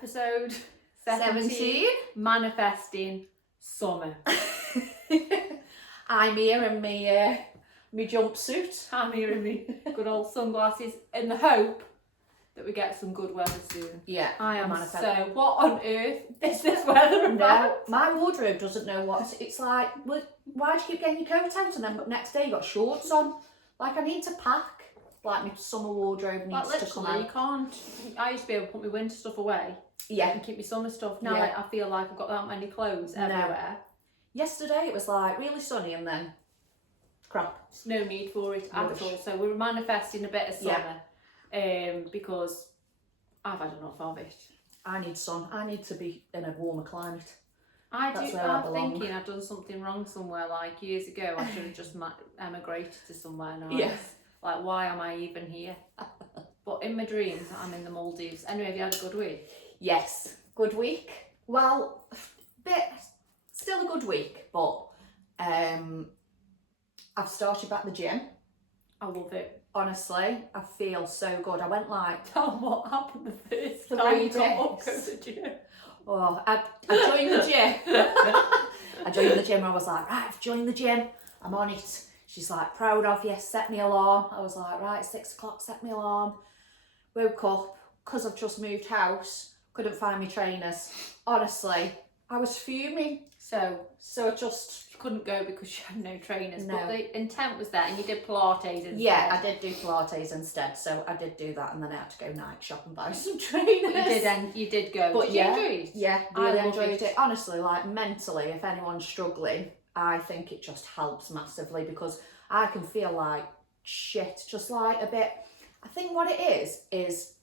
Episode 17. Manifesting summer. I'm here in my jumpsuit. I'm here in my good old sunglasses in the hope that we get some good weather soon. Yeah, I am manifesting. so... What on earth is this weather No, about? my wardrobe doesn't know what it's like. Well, why do you keep getting your coat out and then next day you got shorts on? Like, I need to pack. Like, my summer wardrobe needs Like, to come literally, out. you can't... I used to be able to put my winter stuff away Yeah. and keep my summer stuff. Now, Yeah. like, I feel like I've got that many clothes everywhere. Yesterday it was like really sunny and then crap. There's no need for it Rubbish. at all. So we're manifesting a bit of summer because I've had enough of it. I need sun. I need to be in a warmer climate. I'm belong. thinking I've done something wrong somewhere. Like years ago, I should have just emigrated to somewhere nice. Yes. Like, why am I even here? But in my dreams, I'm in the Maldives. Anyway, have you had a good week? Yes. Good week. Well, still a good week, but I've started back the gym. I love it. Honestly, I feel so good. I went like Tell them what happened the first 3 time you got up days. to the gym. Oh, I joined the gym. I joined the gym and I was like, right, I've joined the gym. I'm on it. She's like, proud of you, set me alarm. I was like, right, 6 o'clock, set me alarm. Woke up, because I've just moved house, couldn't find my trainers. Honestly, I was fuming. So I just... you couldn't go because you had no trainers. No. But the intent was there, and you did Pilates instead. Yeah, I did do Pilates instead, so I did do that, and then I had to go night shop and buy some trainers. You did go. But did yeah, you enjoy it? Yeah, I really love enjoyed it. it. Honestly, like mentally, if anyone's struggling, I think it just helps massively because I can feel like shit, just like a bit. I think what it is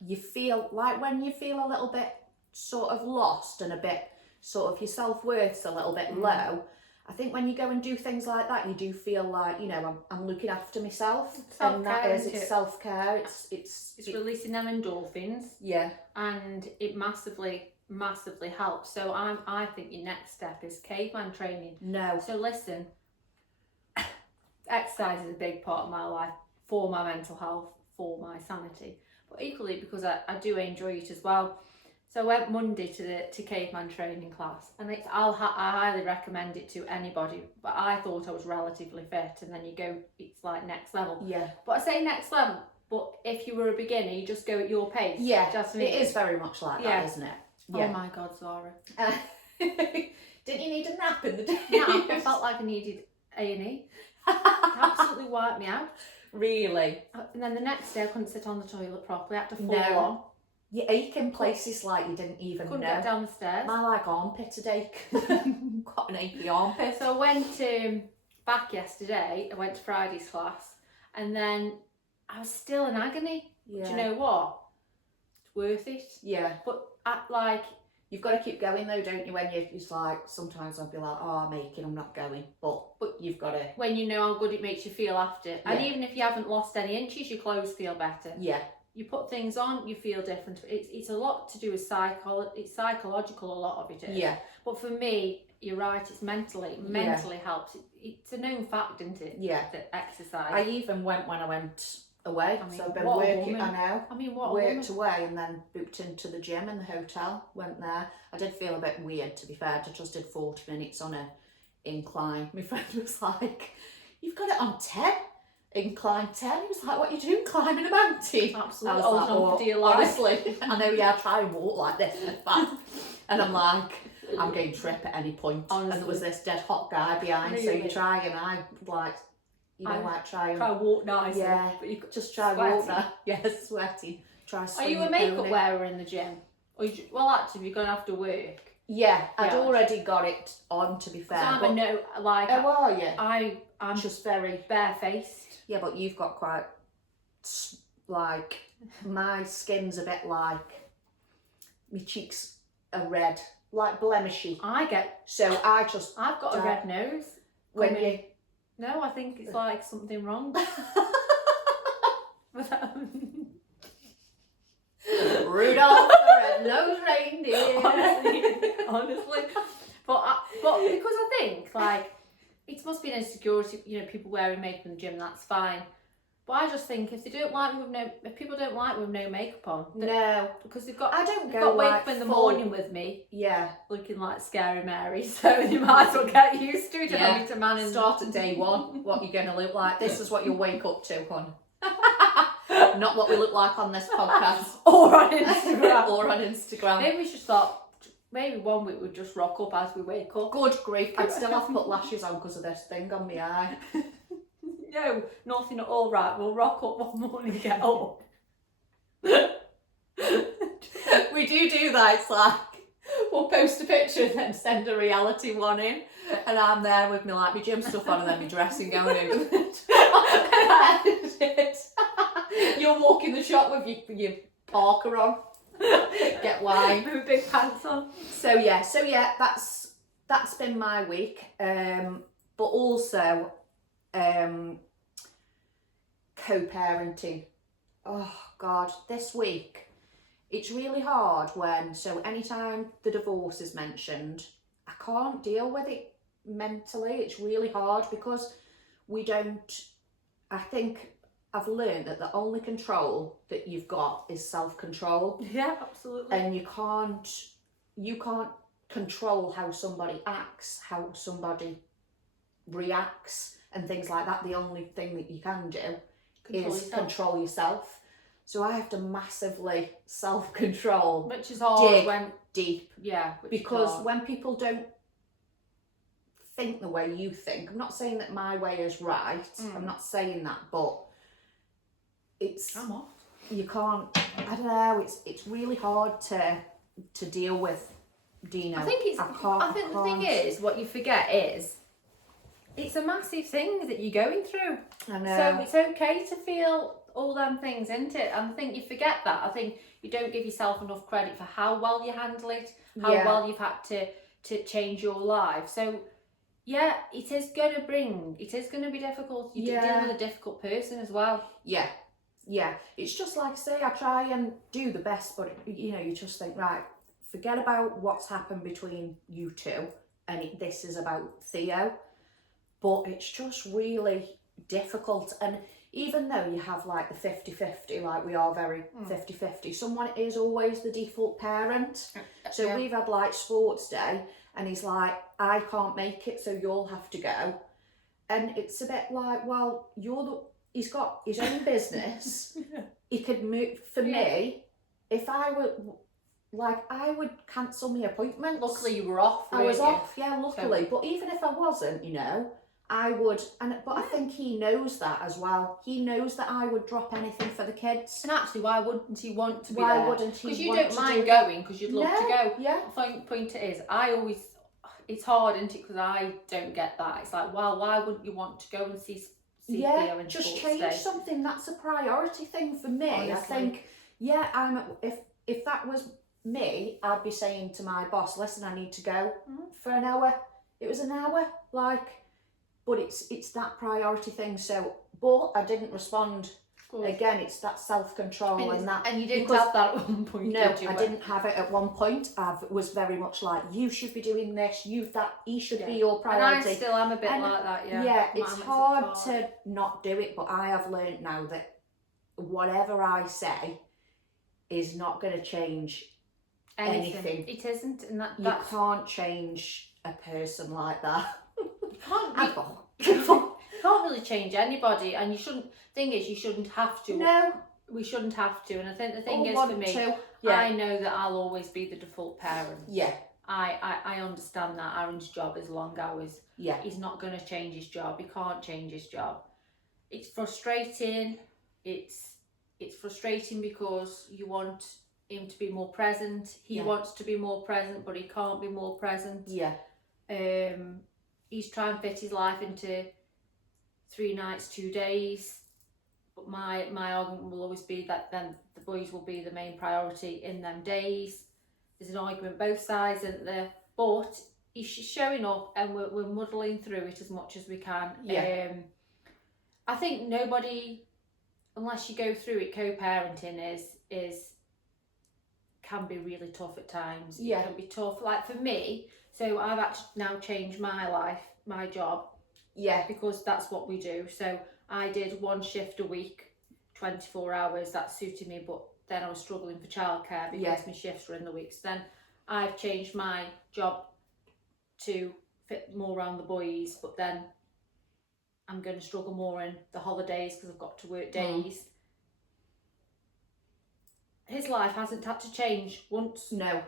you feel like when you feel a little bit sort of lost and a bit sort of your self-worth's a little bit low. I think when you go and do things like that, you do feel like, you know, I'm looking after myself. Self-care, And that is, isn't it's it? self-care. It's releasing them endorphins, yeah. and it massively helps. So I think your next step is caveman training. No. So listen, exercise is a big part of my life for my mental health, for my sanity, but equally because I do enjoy it as well. So I went Monday to caveman training class, and I highly recommend it to anybody. But I thought I was relatively fit, and then you go, it's like next level. Yeah. But I say next level, but if you were a beginner, you just go at your pace. Yeah, Just it is very much like that, isn't it? Oh Yeah. my God, Zara. Didn't you need a nap in the day? Yeah, I felt like I needed A&E. It absolutely wiped me out. Really? And then the next day I couldn't sit on the toilet properly. I had to fall No. on. You ache in places like you didn't even Couldn't know. get down the stairs. My like armpit ache. Got an achy armpit. So I went back yesterday. I went to Friday's class, and then I was still in agony. Yeah. Do you know what? It's worth it. Yeah. But You've got to keep going though, don't you? When it's like, sometimes I'll be like, oh, I'm aching, I'm not going. But you've got to. when you know how good it makes you feel after, and Yeah. even if you haven't lost any inches, your clothes feel better. Yeah. You put things on, you feel different. It's a lot to do with it's psychological, a lot of it is. Yeah. But for me, you're right, it's mentally helps. It's a known fact, isn't it? Yeah. That exercise. I even went when I went away. I mean, So I've been what a working, woman. I know. I mean, what a Worked woman. away and then booked into the gym in the hotel, went there. I did feel a bit weird, to be fair. I just did 40 minutes on a incline. My friend was like, you've got it on 10, incline 10. He was like, what are you doing, climbing a mountain? Absolutely. I was Hold like, on for dear life. honestly, I know, yeah, I try and walk like this and back. And I'm like, I'm going to trip at any point. Honestly. And there was this dead hot guy behind, so Really? you try and I like, try and Try to walk nicely. Yeah, But you just try and sweaty. walk there. Yeah, sweaty. Try Are swing you a your makeup pony. wearer in the gym? Or well, actually, you're going to have to work. Yeah, I'd Yeah. already got it on, to be fair. I'm but- a no, like, Oh, are you? I'm Just very... barefaced. Yeah, but you've got quite, like, my skin's a bit like, my cheeks are red, like blemishy. So I've got a Don't- red nose. when Coming. you... No, I think it's like something wrong. With that. Rudolph the red-nosed reindeer. honestly. But because I think, like, it must be an insecurity, you know, people wearing makeup in the gym, that's fine. But I just think if people don't like me with no makeup on, No, because they've got I don't they've go got wake like up in the full- morning with me Yeah, looking like Scary Mary, so they might as well get used to it. Yeah. Having to manage. start at day one. What you're gonna look like. This is what you'll wake up to, hon. Not what we look like on this podcast Or on Instagram. or on Instagram. Maybe we should start. Maybe one week we'd just rock up as we wake up. Good grief! I'd still have to put lashes on because of this thing on my eye. No, nothing at all. Right, we'll rock up one morning and get up. We do that. It's like we'll post a picture and then send a reality one in, and I'm there with me like my gym stuff on and then my dressing gown over. You'll walk in the shop with your parker on, get wine. With big pants on. So yeah, that's been my week. But also co-parenting. Oh God, this week it's really hard so anytime the divorce is mentioned, I can't deal with it mentally. It's really hard because I think I've learned that the only control that you've got is self-control. Yeah, absolutely. And you can't control how somebody acts, how somebody reacts and things like that. The only thing that you can do is control yourself. So I have to massively self-control, Which is hard dig when deep, yeah. because when people don't think the way you think, I'm not saying that my way is right. I'm not saying that, but I'm off. you can't. I don't know. It's really hard to deal with. Dino. I think the thing is, what you forget is, it's a massive thing that you're going through. I know. So it's okay to feel all them things, isn't it? And I think you forget that. I think you don't give yourself enough credit for how well you handle it, how well you've had to change your life. So yeah, it is going to be difficult. You're dealing with a difficult person as well. Yeah. It's just like I say, I try and do the best, but you just think, right, forget about what's happened between you two, and this is about Theo. But it's just really difficult. And even though you have like the 50-50, like we are very 50-50, someone is always the default parent. So we've had like sports day and he's like, I can't make it, so you'll have to go. And it's a bit like, well, he's got his own business. He could move. For me, if I were, like, I would cancel my appointments. Luckily you were off. I was off, luckily. But even if I wasn't, I would, but I think he knows that as well. He knows that I would drop anything for the kids. And actually, why wouldn't he want to be Why there? wouldn't he? Because you don't mind going, because you'd love to go. Yeah. Point it is, it's hard, isn't it? Because I don't get that. It's like, well, why wouldn't you want to go and see Theo in just sports change day? something. That's a priority thing for me. Honestly. I think, if that was me, I'd be saying to my boss, listen, I need to go for an hour. It was an hour, but it's that priority thing. So, but I didn't respond. Again, it's that self-control and you didn't have that at one point. No, did you? I didn't have it at one point. I was very much like, you should be doing this. He should be your priority. And I still am a bit like that. Yeah. Yeah, it's hard to not do it, but I have learned now that whatever I say is not going to change anything. It isn't, and you can't change a person like that. You can't really change anybody, and you shouldn't. Thing is, you shouldn't have to. No, we shouldn't have to. And I think the thing is, want for me, to. I know that I'll always be the default parent. Yeah. I understand that Aaron's job is long hours. Yeah. He's not going to change his job. He can't change his job. It's frustrating. It's frustrating because you want him to be more present. He wants to be more present, but he can't be more present. Yeah. He's trying to fit his life into 3 nights, 2 days. But my argument will always be that then the boys will be the main priority in them days. There's an argument both sides, isn't there? But he's showing up, and we're muddling through it as much as we can. Yeah. I think nobody, unless you go through it, co-parenting can be really tough at times. Yeah. It can be tough. Like for me, so I've actually now changed my life, my job. Yeah. Because that's what we do. So I did one shift a week, 24 hours, that suited me, but then I was struggling for childcare because my shifts were in the weeks. Then I've changed my job to fit more around the boys, but then I'm going to struggle more in the holidays because I've got to work days. His life hasn't had to change once. No,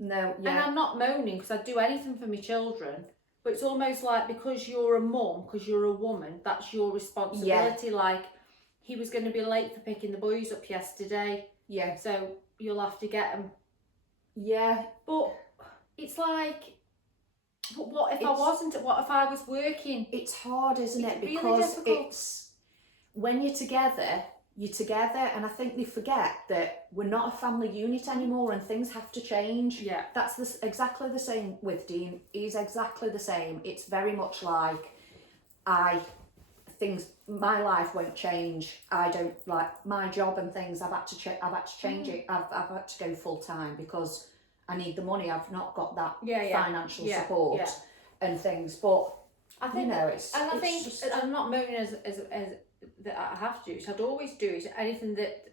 yeah. And I'm not moaning because I'd do anything for my children, but it's almost like because you're a mum, because you're a woman, that's your responsibility. Yeah. Like, he was going to be late for picking the boys up yesterday. Yeah. So you'll have to get them. Yeah. But it's like, but what if I wasn't? What if I was working? It's hard, isn't it? It's Because really difficult. it's, when you're together, and I think they forget that we're not a family unit anymore and things have to change. Yeah. That's exactly the same with Dean. He's exactly the same. It's very much like, my life won't change. I don't, like, my job and things, I've had to change it. I've had to go full time because I need the money. I've not got that financial support and things. But I think, you know, it's, and I it's think just, I'm not moaning as that I have to do it. I'd always do it. Anything that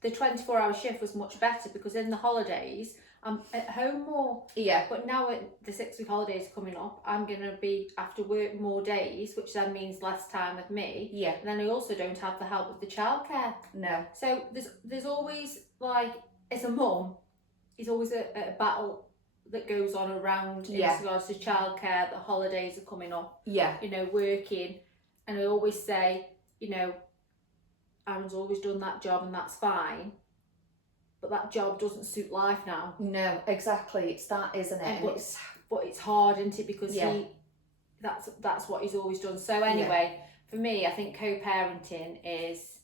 the 24-hour shift was much better because in the holidays I'm at home more. yeah. But now the 6-week holidays coming up, I'm gonna be after work more days, which then means less time with me. Yeah. And then I also don't have the help with the childcare. No. So there's always, like, as a mum, there's always a battle that goes on around in regards to childcare. The holidays are coming up. Yeah. You know, working, and I always say, you know, Aaron's always done that job and that's fine, but that job doesn't suit life now. No, exactly. It's that, isn't it? But it's hard, isn't it? Because that's what he's always done. So anyway, for me, I think co-parenting is,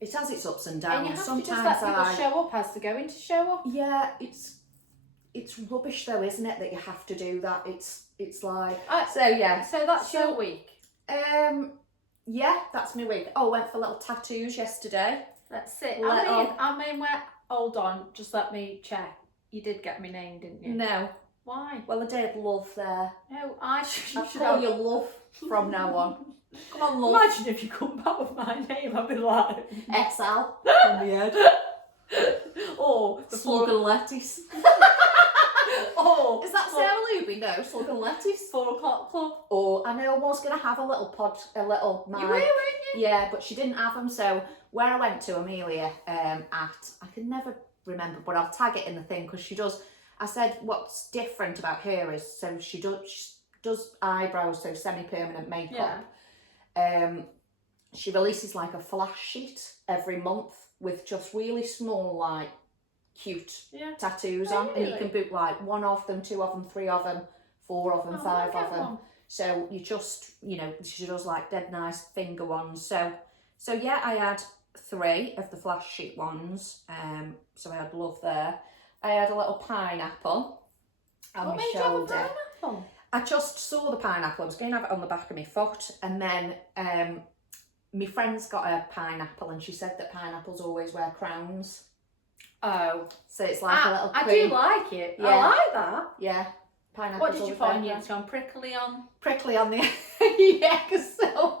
it has its ups and downs. and you have Sometimes to just let people show up as they're going to show up. Yeah, it's rubbish though, isn't it, that you have to do that? It's like So that's your week. Yeah, that's my week. Oh, went for little tattoos yesterday. Let's see. Little- I mean, hold on, just let me check. You did get my name, didn't you? No. Why? Well, I did love there. No, I should. I'll call you Love from now on. Come on, Love. Imagine if you come back with my name, I'd be like SL on the head. or Slug and lettuce. Oh, Is that Sarah Luby? No, Slug and lettuce. 4 o'clock club. Or I know I was going to have a little You were, weren't you? Yeah, but she didn't have them. So where I went to Amelia I can never remember, but I'll tag it in the thing because she does. I said what's different about her is so she does eyebrows, so semi-permanent makeup. She releases like a flash sheet every month with just really small, like, cute tattoos on, and you can book like 1 of them, 2 of them, 3 of them, 4 of them, 5 of them. So you just, you know, she does like dead nice finger ones. So yeah, I had 3 of the flash sheet ones. So I had Love there. I had a little pineapple on my shoulder. What made you have a pineapple? I just saw the pineapple. I was going to have it on the back of my foot, and then my friend's got a pineapple, and she said that pineapples always wear crowns. Oh, So it's like a little I queen. do like it. Yeah. I like that. Yeah. Pineapples. What did you always put wear on you? crowns. On prickly on? Prickly on the yeah, so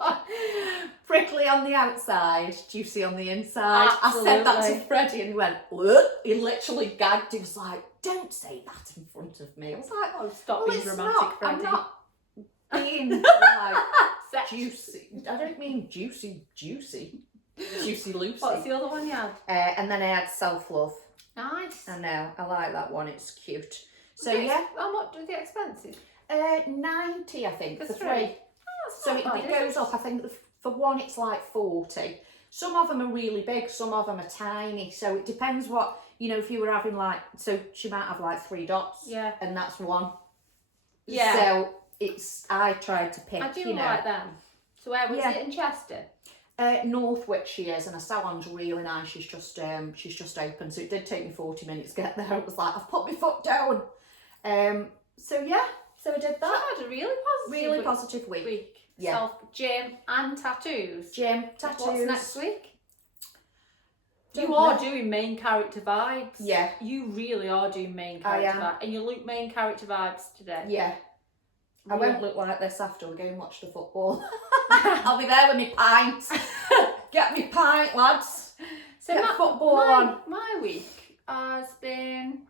prickly on the outside, juicy on the inside. Absolutely. I said that to Freddie, and he went, "What?" He literally gagged. He was like, "Don't say that in front of me." I was like, Oh, stop "Well, being it's dramatic, not. Freddie. I'm not being like juicy. I don't mean juicy, juicy Lucy." What's the other one you had? And then I had self-love. Nice. I know, I like that one. It's cute. So Okay, yeah, how much are they expensive? 90 I think For for 3? 3. So it goes up. I think for 1 it's like 40. Some of them are really big, some of them are tiny. So it depends what, you know, if you were having like, so she might have like 3 dots. Yeah. And that's 1. Yeah. So I tried to pick, I do you know. like them. So where was it in Chester? Northwich she is, and her salon's really nice. She's just open, so it did take me 40 minutes to get there. It was like I've put my foot down. So yeah, so I did that. I had a really positive week. Yeah. Self, gym and tattoos. Gym, tattoos. What's next week? Don't You are know. doing main character vibes. Yeah. You really are doing main I character am. vibes. And you look main character vibes today. Yeah. I won't look like this after we go and watch the football. I'll be there with my pint. Get me pint, lads. So Get football on. My week has been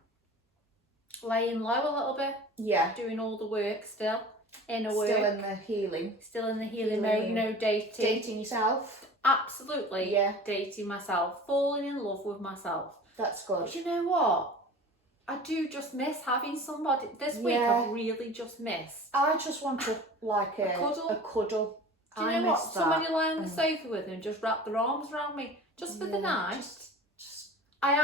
laying low a little bit, Yeah. doing all the work still, inner work. Still in the healing. Still in the healing Healing. mode, no dating. Dating yourself. Absolutely Yeah. dating myself, falling in love with myself. That's good. But you know what? I do just miss having somebody. This week Yeah. I've really just missed. I just want to like a cuddle. A cuddle. Do you I know what? miss that. Somebody lie on the Mm. sofa with me and just wrap their arms around me just for the Yeah, night. just I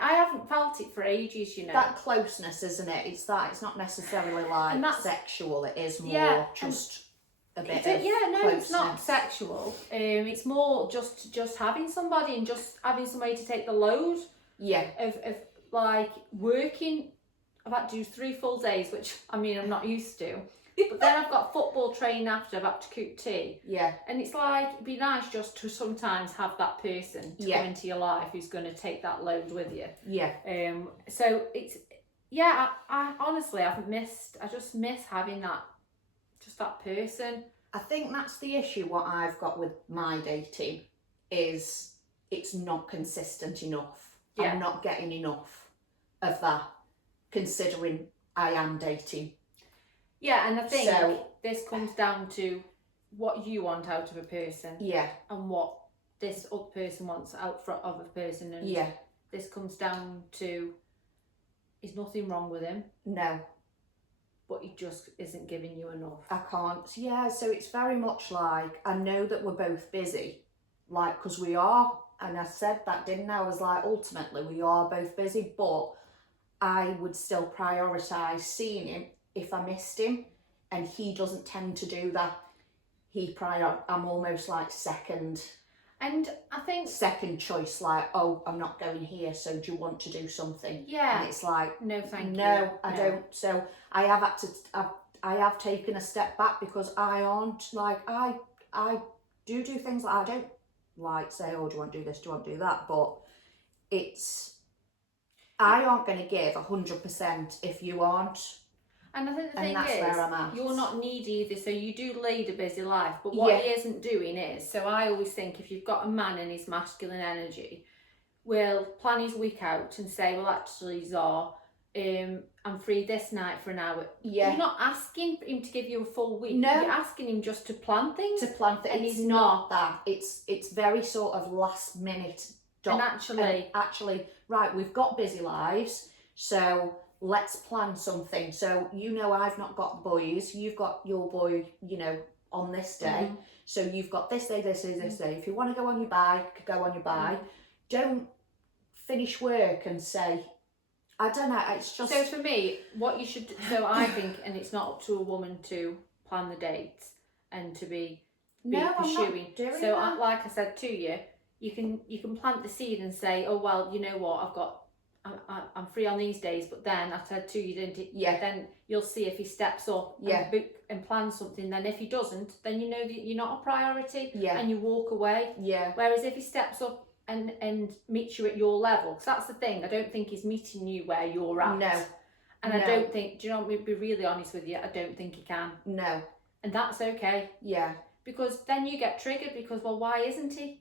haven't felt it for ages, you know. that closeness, isn't it? It's that. It's not necessarily like And that's- sexual. It is more Yeah, just a bit It's a- of yeah, no, closeness. it's not sexual. It's more just having somebody and just having somebody to take the load Yeah. of like working. I've had to do 3 full days, which I mean I'm not used to. But then I've got football training after. I've had to cook tea, Yeah. and it's like it'd be nice just to sometimes have that person to Yeah. come into your life who's going to take that load with you. Yeah. So it's I honestly I just miss having that person. I think that's the issue. What I've got with my dating is it's not consistent enough. Yeah. I'm not getting enough of that, considering I am dating. Yeah, and I think So- this comes down to what you want out of a person Yeah. and what this other person wants out of a person, and Yeah. this comes down to there's nothing wrong with him, No. but he just isn't giving you enough. I can't. Yeah, so it's very much like, I know that we're both busy, like, because we are, and I said that, didn't I? I was like, ultimately, we are both busy, but I would still prioritise seeing him if I missed him, and he doesn't tend to do that. I'm almost like second And I think choice, like, oh, I'm not going here, so do you want to do something? And yeah, it's like, no thank you. no, I No. don't. So I have had to. I have taken a step back because I aren't like I do things like I don't like say, oh, do you want to do this? Do you want to do that? But I aren't going to give 100% if you aren't. And I think the And thing that's is, where I'm at. you're not needy either, so you do lead a busy life. But what Yeah. he isn't doing is, so I always think if you've got a man in his masculine energy, will plan his week out and say, well, actually, Zara, I'm free this night for an hour. Yeah. You're not asking him to give you a full week. No. You're asking him just to plan things. To plan things, And it's he's not that. It's very sort of last minute. And actually, Right, we've got busy lives, so let's plan something. So I've not got boys, you've got your boy, on this day. Mhm. So you've got this day, this day, this day. If you want to go on your bike, go on your bike. Don't finish work and say, I don't know, it's just... So for me, what you should, so I think, and it's not up to a woman to plan the dates and to be no, I'm pursuing. not doing So that. like I said to you, you can plant the seed and say, oh well, you know what, I'm free on these days, but then I said to you, didn't it? Yeah. Then you'll see if he steps up Yeah. and book and plan something. Then if he doesn't, then you know that you're not a priority, Yeah. and you walk away. Yeah. Whereas if he steps up and meets you at your level, because that's the thing, I don't think he's meeting you where you're at. No. And No. I don't think, do you know what, to be really honest with you, I don't think he can. No. And that's okay, Yeah. because then you get triggered because, well, why isn't he?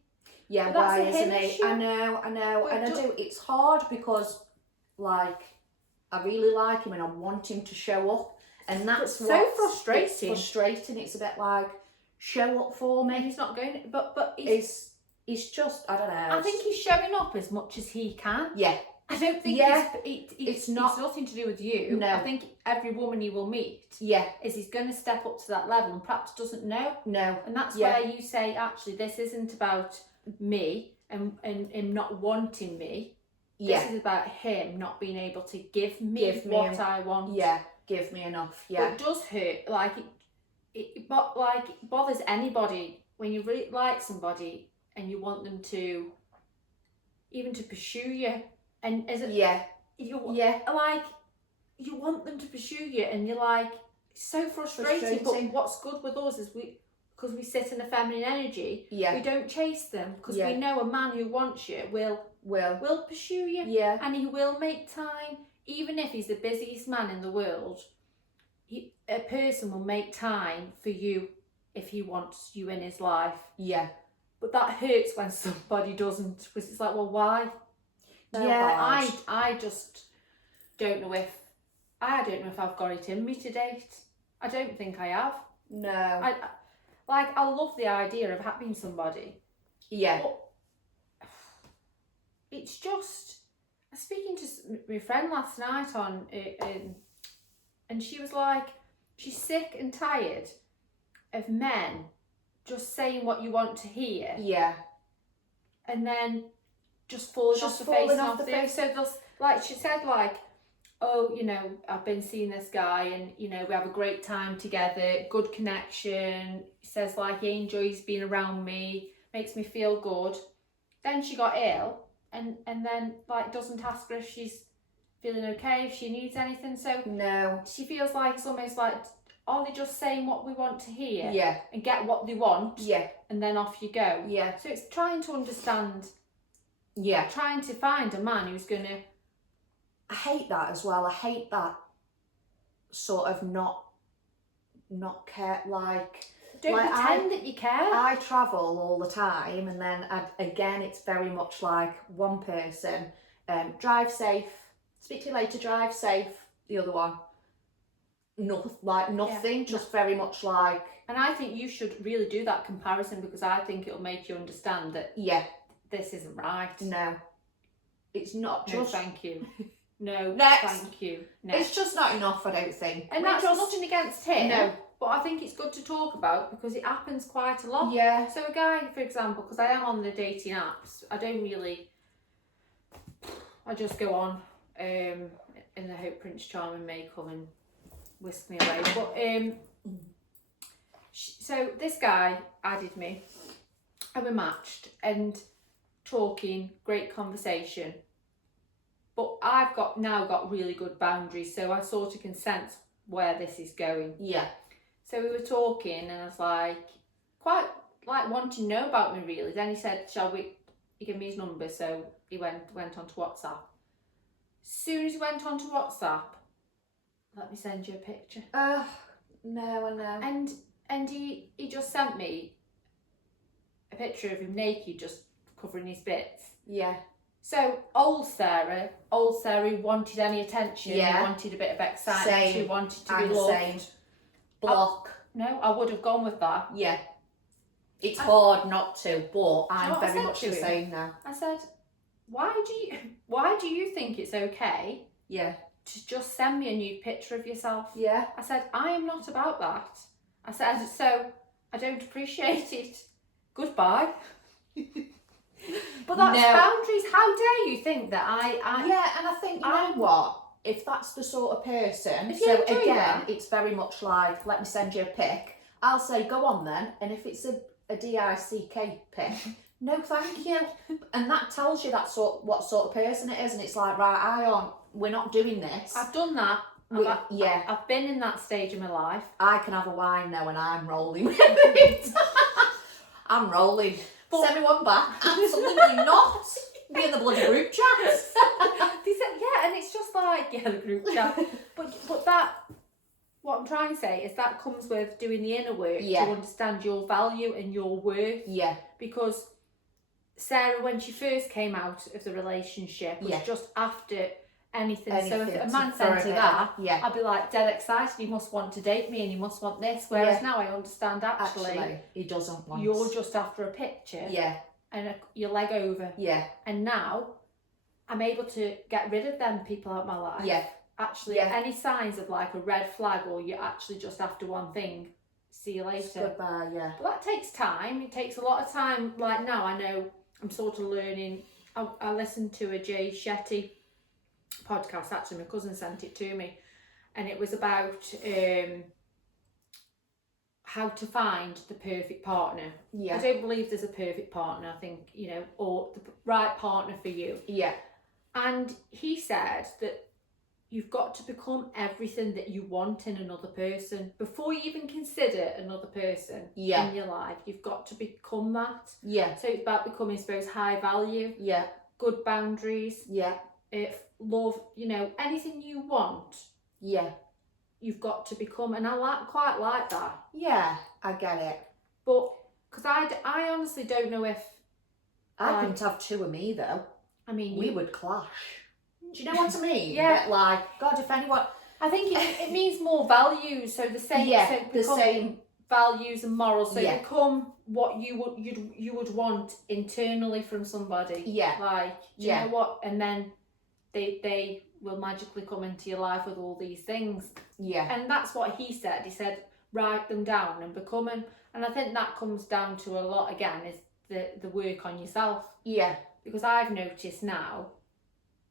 Yeah, But that's why a isn't him it? issue. I know, But and I do- do. It's hard because, like, I really like him and I want him to show up, and that's so what's- frustrating. It's frustrating. It's a bit like, show up for And me. he's not going, but he's, It's just, I don't know. I think he's showing up as much as he can. Yeah. I don't think Yeah. it's not- it's nothing to do with you. No. I think every woman he will meet Yeah. is he's going to step up to that level and perhaps doesn't know. No. And that's Yeah. where you say, actually, this isn't about me and him not wanting me. Yeah. This is about him not being able to give me Give me what I want. Yeah. Give me enough. But Yeah. it does hurt. Like it bothers anybody when you really like somebody and you want them to even to pursue you. And is it Yeah. Yeah. like you want them to pursue you and you're like, it's so frustrating. Frustrating. But what's good with us is because we sit in a feminine energy, Yeah. we don't chase them because Yeah. we know a man who wants you will pursue you. Yeah. And he will make time, even if he's the busiest man in the world. a person will make time for you if he wants you in his life. Yeah. But that hurts when somebody doesn't, because it's like, well, why? No, Yeah, I just don't know if I've got it in me to date. I don't think I have. No. I love the idea of having somebody. Yeah. But it's just, I was speaking to my friend last night and she was like, she's sick and tired of men just saying what you want to hear. Yeah. And then just falling off the face and off the face. So there's, like she said, like, oh, you know, I've been seeing this guy and, you know, we have a great time together, good connection. He says, like, he enjoys being around me, makes me feel good. Then she got ill and then, like, doesn't ask her if she's feeling okay, if she needs anything. So no. she feels like it's almost like, are they just saying what we want to hear? Yeah. And get what they want? Yeah. And then off you go. Yeah. So it's trying to understand, Yeah. trying to find a man who's going to... I hate that as well. I hate that sort of not care, like... Don't like pretend that you care. I travel all the time, and then again, it's very much like one person, drive safe, speak to you later, drive safe. The other one, nothing, just very much like. And I think you should really do that comparison, because I think it'll make you understand that this isn't right. No, it's not No, just. thank you. No, Next. thank you. Next. It's just not enough, I don't think. And that's nothing against him. No. But I think it's good to talk about, because it happens quite a lot. Yeah. So a guy, for example, because I am on the dating apps, I just go on in the hope Prince Charming may come and whisk me away. But so this guy added me and we matched and talking, great conversation. But I've now got really good boundaries, so I sort of can sense where this is going. Yeah. So we were talking and I was like, quite like wanting to know about me really. Then he said, he gave me his number, so he went onto WhatsApp. As soon as he went onto WhatsApp, let me send you a picture. No, I know. And he just sent me a picture of him naked, just covering his bits. Yeah. So old Sarah wanted any attention. Yeah. She wanted a bit of excitement. Same. She wanted to be I'm loved. same. Block. No, I would have gone with that. Yeah. It's hard not to, but I'm what I very said much to the him? same now. I said, why do you think it's okay Yeah. to just send me a nude picture of yourself? Yeah. I said, I am not about that. I said, so I don't appreciate it. Goodbye. But that's boundaries. How dare you think that I Yeah, and I think, you know what? If that's the sort of person, If you so enjoy again, that. it's very much like, let me send you a pic. I'll say, go on then. And if it's a DICK pic, no thank you. And that tells you what sort of person it is. And it's like, right, we're not doing this. I've done that. I've been in that stage of my life. I can have a wine now and I'm rolling with it. I'm rolling. But- Send me one back. Absolutely not. Be in the bloody group chat. They said, yeah, and it's just like, the group chat. but that, what I'm trying to say is that comes with doing the inner work to understand your value and your worth. Yeah. Because Sarah, when she first came out of the relationship, was just after anything. So if a man said to that, I'd be like dead excited. He must want to date me and he must want this. Whereas now I understand actually he doesn't want. You're just after a picture. Yeah. And your leg over. Yeah. And now I'm able to get rid of them people out of my life. Yeah. Actually, any signs of like a red flag or you're actually just after one thing, see you later. Goodbye, yeah. But that takes time. It takes a lot of time. Like now I know I'm sort of learning. I listened to a Jay Shetty podcast. Actually, my cousin sent it to me. And it was about how to find the perfect partner. Yeah. I don't believe there's a perfect partner. I think, or the right partner for you. Yeah. And he said that you've got to become everything that you want in another person. Before you even consider another person in your life, you've got to become that. Yeah. So it's about becoming, I suppose, high value. Yeah. Good boundaries. Yeah. Love, anything you want. Yeah. you've got to become, and quite like that. Yeah, I get it. But because I honestly don't know if I couldn't have two of me though. I mean We would clash. Do you know what I mean? Yeah. But like, God, if anyone, I think it means more values. So the same. yeah, so the become same. values and morals. So Yeah. become what you would want internally from somebody. Yeah. Like, do you Yeah. know what? And then they will magically come into your life with all these things. Yeah. And that's what he said. He said, write them down and become them. And I think that comes down to a lot, again, is the work on yourself. Yeah. Because I've noticed now,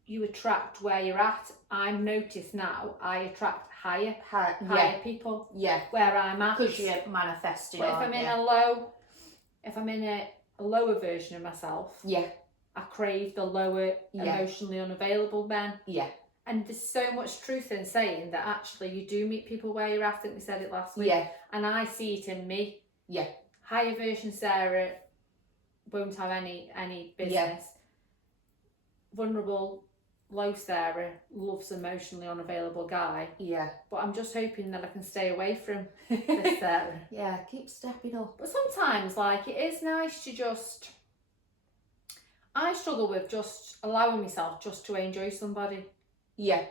you attract where you're at. I've noticed now, I attract higher Yeah. people Yeah. where I'm at. Because you're manifesting. But if I'm in a lower version of myself, Yeah. I crave the lower, Yeah. emotionally unavailable men. Yeah. And there's so much truth in saying that actually you do meet people where you're at. I think we said it last week. Yeah. And I see it in me. Yeah. Higher version Sarah won't have any business. Yeah. Vulnerable, low Sarah loves emotionally unavailable guy. Yeah. But I'm just hoping that I can stay away from this Sarah. Yeah. Keep stepping up. But sometimes, like, it is nice to just... I struggle with just allowing myself just to enjoy somebody. Yeah.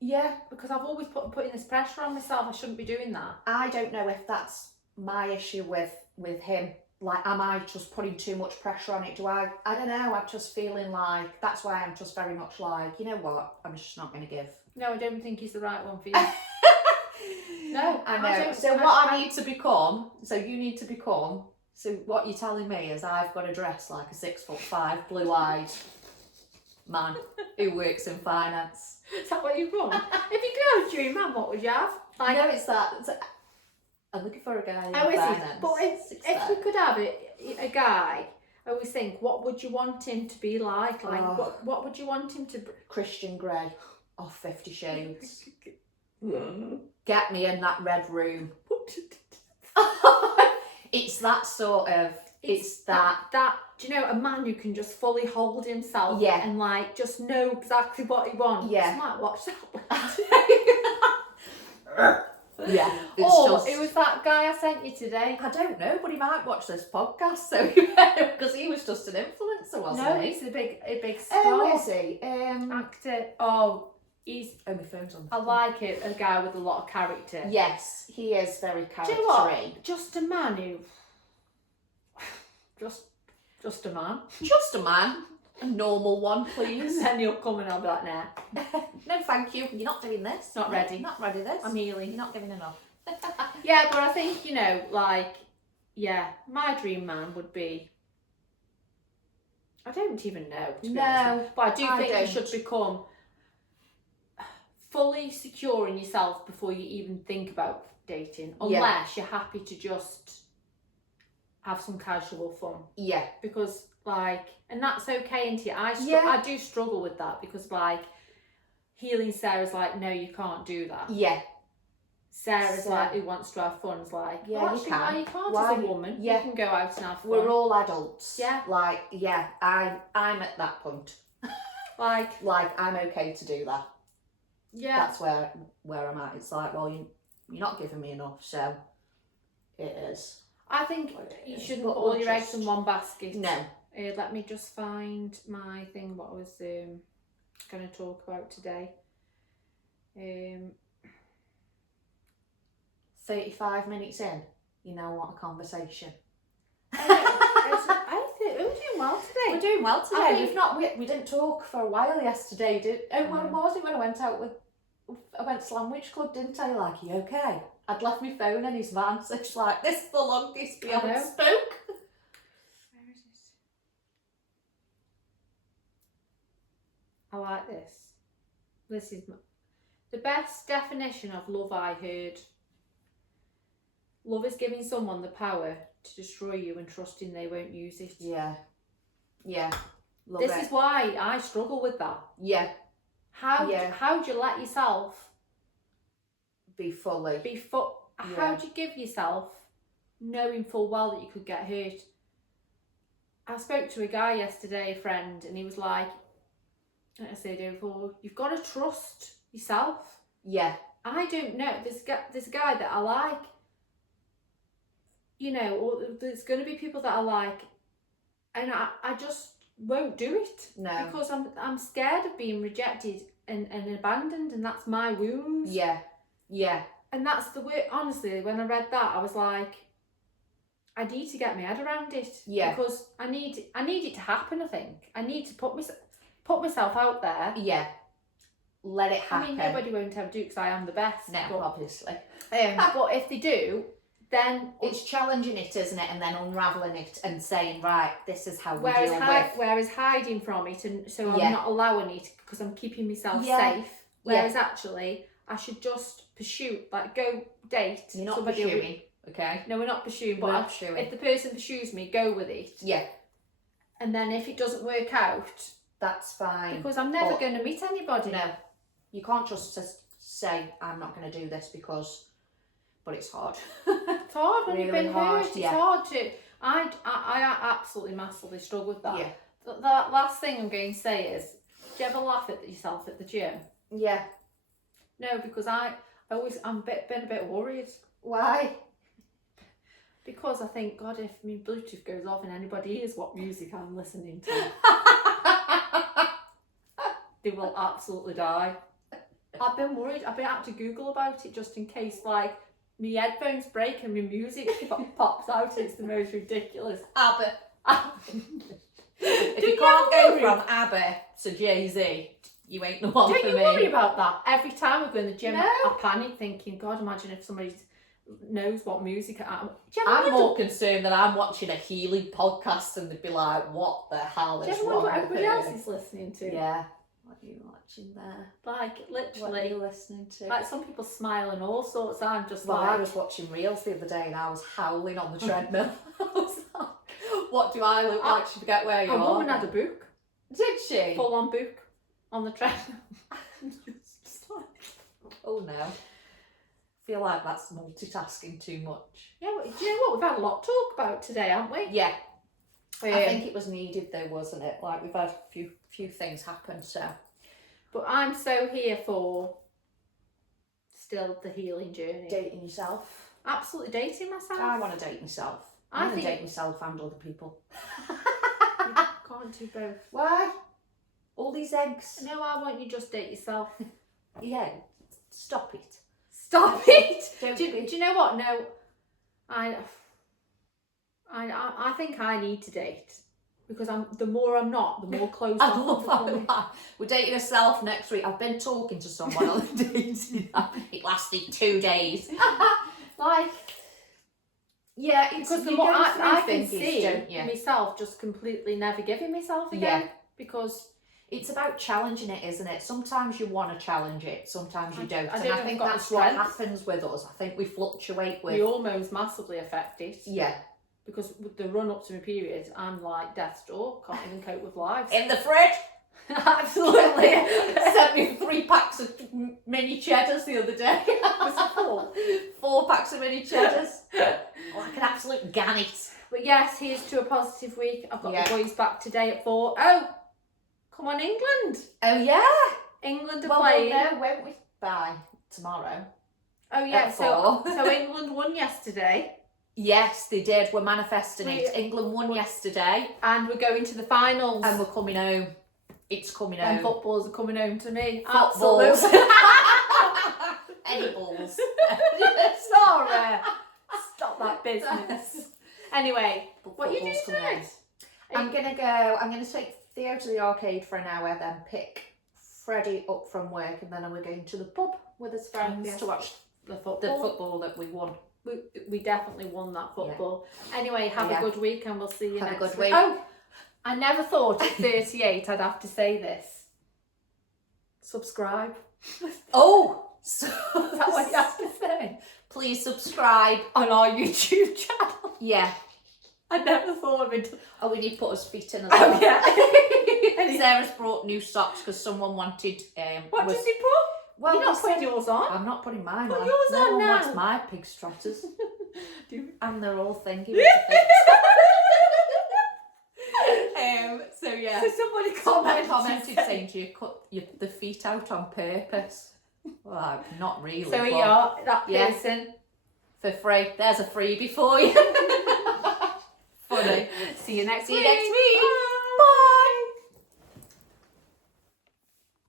Yeah. Because I've always putting this pressure on myself. I shouldn't be doing that. I don't know if that's my issue with him. Like, am I just putting too much pressure on it? I don't know. I'm just feeling like, that's why I'm just very much like, you know what? I'm just not going to give. No, I don't think he's the right one for you. No, I know. don't. So what I need to become, so you need to become, so what you're telling me is I've got to dress like a 6'5", blue-eyed man who works in finance. Is that what you want? If you could have a dream man, what would you have? I know it's that. I'm looking for a guy in Is finance. it? But if you could have a guy, I always think, what would you want him to be like? Like, what would you want him to... Christian Grey off 50 Shades. Get me in that red room. It's that sort of... It's that... Do you know, a man who can just fully hold himself, yeah, and like just know exactly what he wants. Yeah. I might watch that. Yeah. It was that guy I sent you today. I don't know, but he might watch this podcast, so because he was just an influencer, wasn't he? No, he's a big star. Oh, is he? Actor. Oh, he's... Oh, my phone's on. I like it. A guy with a lot of character. Yes, he is very charactery. Do you know what? Just a man who... Just a man. Just a man. A normal one, please. And then he'll come and I'll be like, nah. No, thank you. You're not doing this. Not ready. Not ready this. I'm healing. You're not giving enough. Yeah, but I think, you know, like, yeah, my dream man would be... I don't even know, to be honest with you. But I do think you should become fully secure in yourself before you even think about dating. Unless you're happy to just have some casual fun. Yeah. Because, like, and that's okay, isn't it? I do struggle with that because, like, healing Sarah's like, no, you can't do that. Yeah. Sarah's like, who wants to have fun, is like, yeah, well, actually, you can't Why? as a woman. Yeah. You can go out and have fun. We're all adults. Yeah. Like, yeah, I'm at that point. Like I'm okay to do that. Yeah. That's where I'm at. It's like, well, you're not giving me enough, so it is. I think you shouldn't put all your eggs in one basket. No. Let me just find my thing, what I was going to talk about today. 35 minutes in, you now want a conversation. I think we're doing well today. We're doing well today. We've not. We didn't talk for a while yesterday, did? Oh, when was it when I went out with? I went to Sandwich Club, didn't I? Like, you okay? I'd left my phone in his van, so it's like, this is the longest we haven't spoke. Where is it? I like this. This is the best definition of love I heard. Love is giving someone the power to destroy you and trusting they won't use it. Yeah. Yeah. Love this it. is why I struggle with that. Yeah. How do you let yourself be fully? How do you give yourself knowing full well that you could get hurt? I spoke to a guy yesterday, a friend, and he was like, like I said before, you've got to trust yourself. Yeah. I don't know. There's a guy that I like, you know, or there's going to be people that I like, and I just won't do it. No. Because I'm scared of being rejected and abandoned, and that's my wounds. Yeah. Yeah. And that's the word. Honestly, when I read that, I was like, I need to get my head around it. Yeah. Because I need it to happen. I think I need to put myself out there. Yeah. Let it happen. I mean, nobody won't ever do because I am the best. No, but, obviously. but if they do, then It's challenging it, isn't it? And then unravelling it and saying, right, this is how we whereas deal with. whereas hiding from it, and so Yeah. I'm not allowing it because I'm keeping myself Yeah. safe. Whereas actually, I should just pursue, like go date. You're not somebody pursuing, okay? No, we're not pursuing. We're But not pursuing. if the person pursues me, go with it. Yeah, And then if it doesn't work out, that's fine. because I'm never But- going to meet anybody. No, you can't just say, I'm not going to do this because, but it's hard. It's hard when you've Really been hard, hurt. yeah. It's hard to. I absolutely massively struggle with that. Yeah. The last thing I'm going to say is, do you ever laugh at yourself at the gym? Yeah. No, because I'm been a bit worried. Why? Because I think, God, if my Bluetooth goes off and anybody hears what music I'm listening to, they will absolutely die. I've been worried. I've been out to Google about it just in case, like, my headphones break and my music pops out. It's the most ridiculous. ABBA. If Do you you can't ever go worry? from ABBA to Jay-Z, you ain't the one Don't for you me. worry about that? Every time I go in the gym, No. I panic thinking, God, imagine if somebody knows what music I'm. Do you ever I'm wonder- more concerned that I'm watching a healing podcast and they'd be like, what the hell Do you is ever wrong wonder what with everybody her? else is listening to? Yeah. What are you watching there? Like, What are literally. you listening to? Like, some people smile and all sorts. I'm just Well, like. I was watching Reels the other day and I was howling on the treadmill. I was like, what do I look like? Should forget where you A are. woman had a book, Did she? full on book, on the treadmill. Just like- Oh no. I feel like that's multitasking too much. Yeah, do you know what? We've had a lot to talk about today, haven't we? Yeah. I think it was needed though, wasn't it? Like we've had a few things happen, so. But I'm so here for still the healing journey. Dating yourself. Absolutely dating myself. I want to date myself. I I want to think- date myself and other people. You can't do both. Why? All these eggs. No, I want you just date yourself. Yeah. Stop it. Stop it. Don't Do be- you know what? No, I think I need to date because the more I'm not, the more close I I'm love becoming. that. We're dating ourselves next week. I've been talking to someone on the dating app. It lasted 2 days. Like, Yeah, it's because the you more go I through can things, see don't you? myself just completely never giving myself again. Yeah. Because It's about challenging it, isn't it? Sometimes you want to challenge it, sometimes you don't. I And don't I know if think I've got that's the what strength. happens with us. I think we fluctuate with. we almost massively affect it. Yeah. Because with the run up to my period, I'm like death's door, can't even cope with life. In the fridge. Absolutely. Sent me 3 packs of mini cheddars the other day. Was it full? 4 packs of mini cheddars. Like an absolute gannet. But yes, here's to a positive week. I've got Yeah. the boys back today at 4. Oh, come on, England. Oh yeah. England are Well, playing. we'll know, won't we? By tomorrow. Oh yeah, at so 4. so England won yesterday, Yes, they did. We're manifesting We- it. England won yesterday, and we're going to the finals. and we're coming home. It's coming And home. footballs are coming home to me. Footballs. Absolutely. Any balls. Sorry. Stop that business. Anyway, what are you doing Football's coming tonight? home. I'm gonna take Theo to the arcade for an hour, then pick Freddie up from work, and then we're going to the pub with his friends Yes. to watch The football. the football that we won. We definitely won that football. Anyway, have Yeah. a good week, and we'll see you Have a next good week. week. Oh, I never thought at 38 I'd have to say this. Subscribe. Oh, so Is that what you have to say? please subscribe. On our YouTube channel. Yeah. I never thought of it. Oh, we need to put his feet in as well. Oh yeah. Sarah's brought new socks because someone wanted. What was- does he put? Well, You're not they putting said- yours on. I'm not putting mine Put on. yours no on one now. wants my pig stratters, Do you- and they're all thinking. So yeah. So somebody Someone commented commented saying, "Do you cut the feet out on purpose?" Well, not really. So but you are that yeah. person. for free. There's a freebie for you. Funny. See you next See you week. next week. Bye.